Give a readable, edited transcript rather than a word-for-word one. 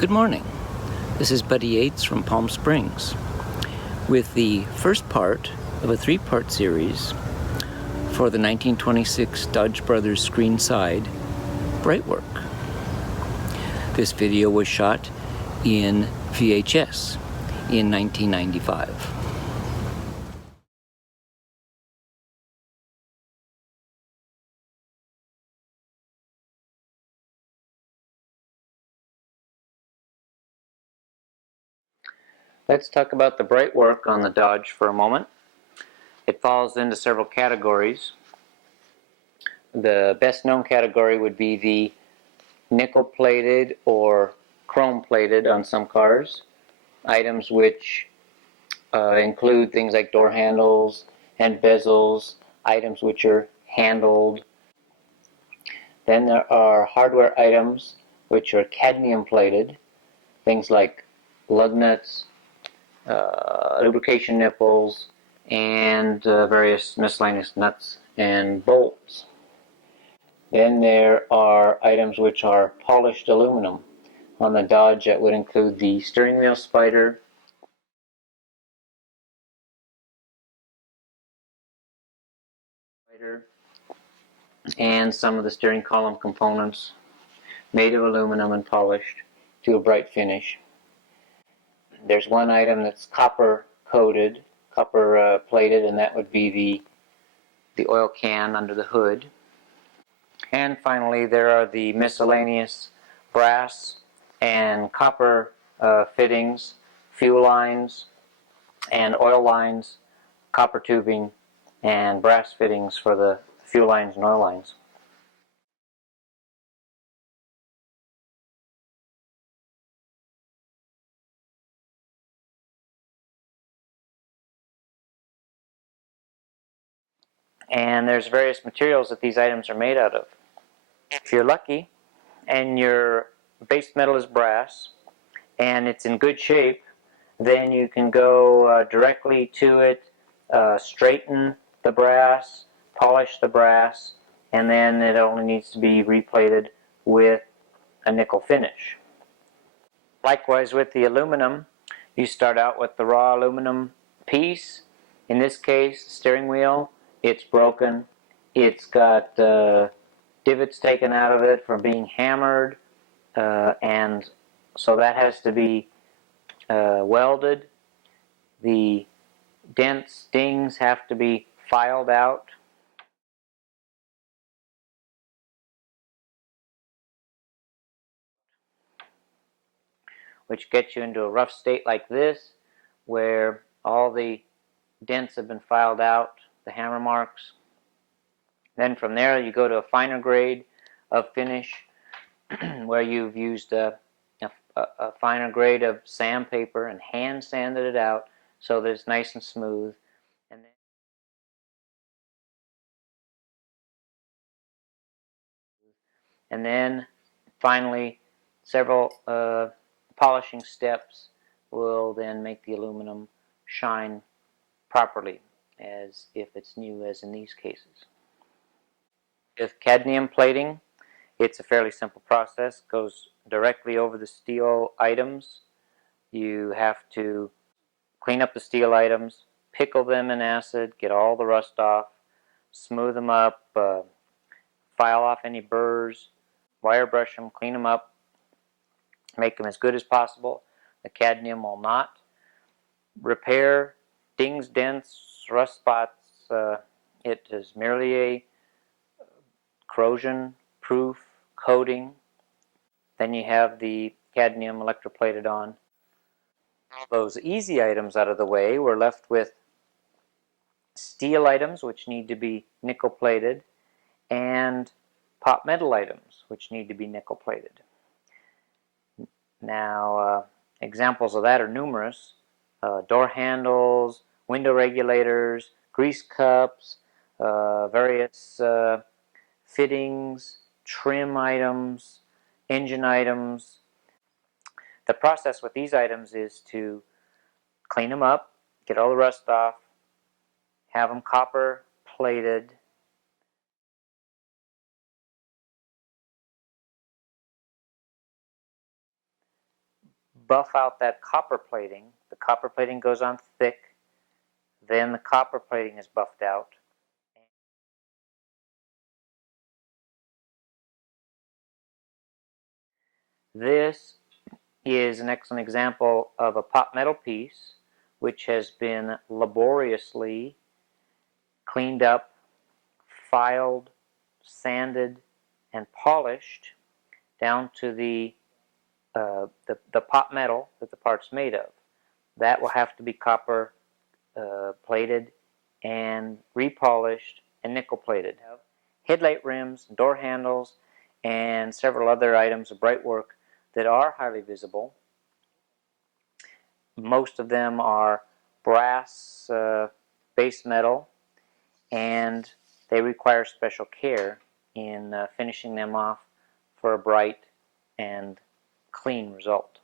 Good morning. This is Buddy Yates from Palm Springs with the first part of a three-part series for the 1926 Dodge Brothers Screenside Brightwork. This video was shot in VHS in 1995. Let's talk about the Brightwork on the Dodge for a moment. It falls into several categories. The best known category would be the nickel plated or chrome plated on some cars. Items which include things like door handles and bezels, items which are handled. Then there are hardware items which are cadmium plated, things like lug nuts, lubrication nipples, and various miscellaneous nuts and bolts. Then there are items which are polished aluminum. On the Dodge, that would include the steering wheel spider, and some of the steering column components made of aluminum and polished to a bright finish. There's one item that's copper coated, copper plated, and that would be the oil can under the hood. And finally, there are the miscellaneous brass and copper fittings, fuel lines and oil lines, copper tubing, and brass fittings for the fuel lines and oil lines. And there's various materials that these items are made out of. If you're lucky and your base metal is brass and it's in good shape, then you can go directly to it, straighten the brass, polish the brass, and then it only needs to be replated with a nickel finish. Likewise with the aluminum, you start out with the raw aluminum piece. In this case, the steering wheel, it's broken. It's got divots taken out of it from being hammered, and so that has to be welded. The dents, dings have to be filed out. Which gets you into a rough state like this, where all the dents have been filed out, the hammer marks. Then from there you go to a finer grade of finish where you've used a finer grade of sandpaper and hand sanded it out so that it's nice and smooth. And then finally several polishing steps will then make the aluminum shine properly as if it's new, as in these cases. With cadmium plating, it's a fairly simple process. It goes directly over the steel items. You have to clean up the steel items, pickle them in acid, get all the rust off, smooth them up, file off any burrs, wire brush them, clean them up, make them as good as possible. The cadmium will not repair dings, dents, rust spots. It is merely a corrosion-proof coating. Then you have the cadmium electroplated on. Those easy items out of the way, we're left with steel items, which need to be nickel-plated, and pot metal items, which need to be nickel-plated. Now, examples of that are numerous. Door handles, window regulators, grease cups, various fittings, trim items, engine items. The process with these items is to clean them up, get all the rust off, have them copper plated, buff out that copper plating. The copper plating goes on thick, then the copper plating is buffed out. This is an excellent example of a pot metal piece which has been laboriously cleaned up, filed, sanded, and polished down to the pot metal that the part's made of. That will have to be copper plated and repolished and nickel plated. Headlight rims, door handles, and several other items of Brightwork that are highly visible. Most of them are brass base metal, and they require special care in finishing them off for a bright and clean result.